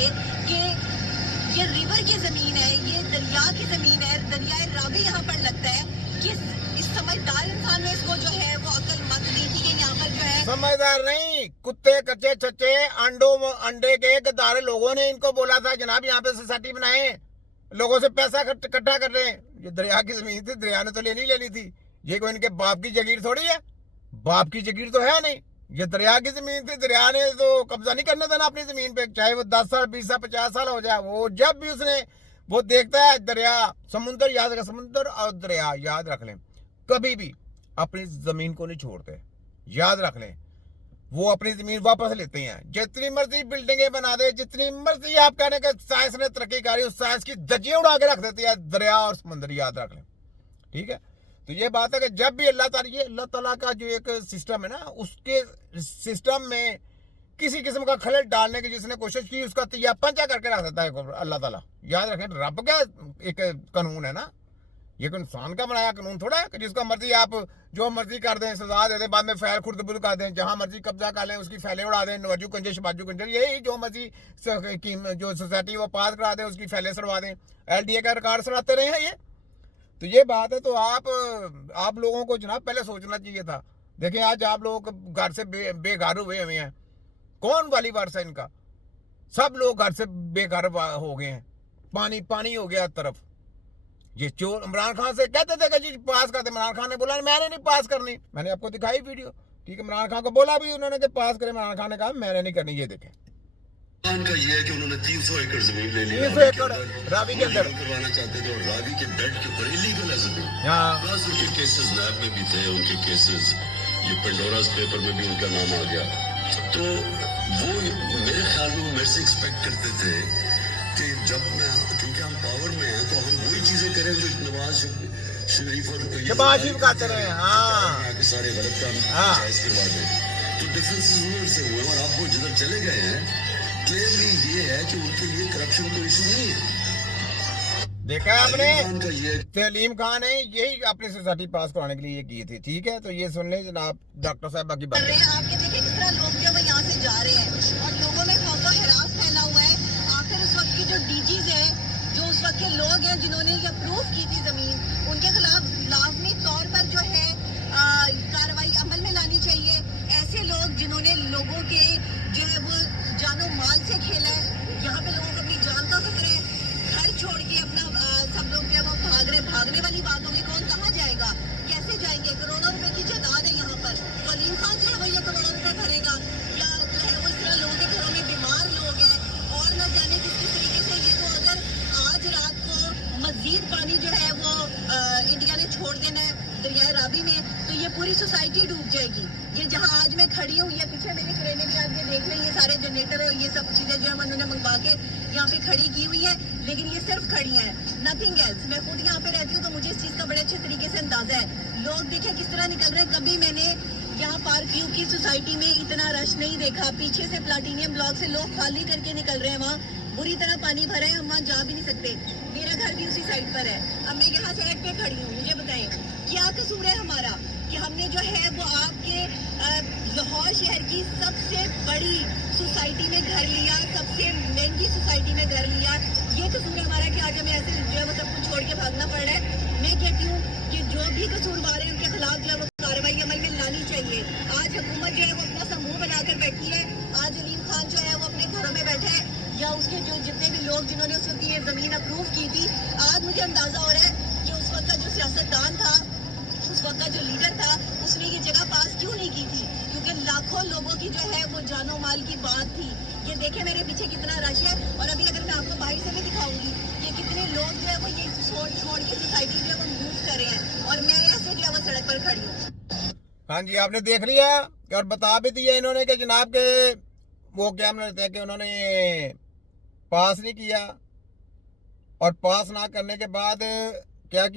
ये कि ये रिवर की जमीन है, ये दरिया की जमीन है, दरियाए रावी यहाँ पर लगता है। कि इस समझदार इंसान ने इसको जो है वो अकल मत दी थी कि यहाँ पर जो है समझदार नहीं, कुत्ते कच्चे छच्चे अंडे के गद्दार लोगों ने इनको बोला था जनाब यहाँ पे सोसाइटी बनाए, लोगों से पैसा इकट्ठा कर रहे हैं। ये दरिया की जमीन थी, दरिया ने तो लेनी थी। ये कोई इनके बाप की जगीर थोड़ी है, बाप की जगीर तो है नहीं। ये दरिया की जमीन थी, दरिया ने तो कब्जा नहीं करने देना अपनी जमीन पे, चाहे वो 10 साल 20 साल 50 साल हो जाए। वो जब भी उसने वो देखता है दरिया समुद्र, याद रखें समुद्र और दरिया याद रख लें, कभी भी अपनी जमीन को नहीं छोड़ते, याद रख लें। वो अपनी जमीन वापस लेते हैं, जितनी मर्जी बिल्डिंगें बना दे, जितनी मर्जी आप कहने के साइंस ने तरक्की करी, उस साइंस की धज्जियां उड़ा के रख देती है दरिया और समुद्र, याद रख लें। ठीक है, तो ये बात है कि जब भी अल्लाह ताला का जो एक सिस्टम है ना, उसके सिस्टम में किसी किस्म का खलल डालने की जिसने कोशिश की, उसका तैयार पंचा करके रख देता है अल्लाह ताला। याद रखें, रब का एक कानून है ना, ये कोई इंसान का बनाया कानून थोड़ा है कि जिसका मर्जी आप जो मर्जी कर दें, सजा दे दें, बाद में फैल खुर्दबुल कर दें, जहां मर्जी कब्जा कर लें, उसकी फैले उड़ा दें, नवाजू कंजे शबाजू कंजे, यही जो मर्जी जो सोसाइटी वो पास करा दें, उसकी फैले सड़वा दें, LDA का रिकॉर्ड सड़ाते रहे हैं ये। तो ये बात है। तो आप लोगों को जनाब पहले सोचना चाहिए था। देखें आज आप लोग घर से बेघर हुए हैं, कौन वाली वर्ष है इनका, सब लोग घर से बेघर हो गए हैं, पानी पानी हो गया तरफ। ये चोर इमरान खान से कहते थे कि जी पास करते, इमरान खान ने बोला मैंने नहीं पास करनी, मैंने आपको दिखाई वीडियो। ठीक है, इमरान खान को बोला भी उन्होंने कि पास करें, इमरान खान ने कहा मैंने नहीं करनी। ये देखें का ये है कि उन्होंने 300 एकड़ जमीन ले ली, 300 एकड़ रावी के अंदर करवाना चाहते थे, और रावी के बेड के ऊपर इलीगल है जमीन। बस उनके केसेस नैब में भी थे, उनके केसेस ये पेंडोरास पेपर में भी उनका नाम आ गया। तो वो मेरे ख्याल में मेरे से एक्सपेक्ट करते थे कि जब मैं, क्योंकि हम पावर में हैं, तो हम वही चीजें करें जो नवाज शरीफ और शहबाज शरीफ करते रहे। के सारे गलत काम जायज करवा दें। तो डिफरेंसेस उधर से हुए, और आप वो जिधर चले गए हैं, क्लियरली ये है कि उनके लिए करप्शन कोई इशू नहीं है। देखा आपने, सलीम खान ने यही अपनी सोसाइटी पास कराने के लिए ये की थी। ठीक है, तो ये सुन ले जनाब डॉक्टर साहब बाकी बात कर रहे हैं। आपके देखें किस तरह लोग जो है यहाँ से जा रहे हैं और लोगों में खौफ और हरास फैला हुआ है। आखिर उस वक्त की जो DGs हैं, जो उस वक्त के लोग हैं जिन्होंने ये अप्रूव की थी जमीन, उनके खिलाफ लाजमी तौर पर जो है कार्रवाई अमल में लानी चाहिए। ऐसे लोग जिन्होंने लोगों के जो है वो जानो माल से खेला है, यहाँ पे लोगों को अपनी जान का खतरा है, घर छोड़ के अपना सब लोग जो है वो भागने वाली बात होगी। कौन कहाँ जाएगा, कैसे जाएंगे? करोड़ों रुपए की जायदाद है यहाँ पर। सलीम खान जो है वो ये करोड़ों रुपए भरेगा, या जो है वो इस तरह लोगों के घरों में बीमार लोग हैं और न जाने किस तरीके से। ये तो अगर आज रात को मजीद पानी जो है वो इंडिया ने छोड़ देना है दरियाए रावी में, तो ये पूरी सोसाइटी डूब जाएगी। ये जहाँ आज मैं खड़ी हूँ, ये पीछे मेरी ट्रेनें भी आप ये देख लें, ये सारे जनरेटर और ये सब चीजें जो है उन्होंने मंगवा के यहाँ पे खड़ी की हुई है, लेकिन ये सिर्फ खड़ी हैं, नथिंग एल्स। मैं खुद यहाँ पे रहती हूँ तो मुझे इस चीज का बड़े अच्छे तरीके से अंदाजा है। लोग देखें किस तरह निकल रहे हैं। कभी मैंने यहाँ पार्क व्यू की सोसाइटी में इतना रश नहीं देखा। पीछे से प्लाटीनियम ब्लॉक से लोग खाली करके निकल रहे हैं, वहाँ बुरी तरह पानी भरा है, हम वहाँ जा भी नहीं सकते। मेरा घर भी उसी साइड पर है। अब मैं यहाँ सड़क पे खड़ी हूँ, मुझे बताएं क्या कसूर है हमारा कि हमने जो है वो आपके लाहौर शहर की सबसे बड़ी सोसाइटी में घर लिया, सबसे महंगी सोसाइटी में घर लिया। ये कसूर है हमारा कि आज हमें ऐसे जो है वो सब कुछ छोड़ के भागना पड़ रहा है। मैं कहती हूँ कि जो भी कसूरवार है उनके खिलाफ जो है वो कार्रवाई अमल में लानी चाहिए। आज हुकूमत जो है वो अपना समूह बनाकर बैठी है। आज सलीम खान जो है वो अपने घरों में बैठा है, या उसके जो जितने भी लोग जिन्होंने उस वक्त ये जमीन अप्रूव की थी, आज मुझे अंदाजा हो रहा है कि उस वक्त का जो सियासतदान था, उस वक्त का जो लीडर था, उसने ये जगह पास क्यों नहीं की थी, क्योंकि लाखों लोगों की जो है वो जानो माल की बात थी। ये देखें मेरे पीछे कितना रश है, और अभी अगर मैं आपको बाहर से भी दिखाऊंगी कि कितने लोग जो है वो ये छोड़ के सोसाइटी जो है वो मूव कर रहे हैं, और मैं ऐसे जो है वो सड़क पर खड़ी हूँ। हाँ जी, आपने देख लिया और बता भी दिया इन्होंने कि जनाब के वो क्या कहते हैं कि उन्होंने पास नहीं किया, और पास ना करने के बाद क्या किया।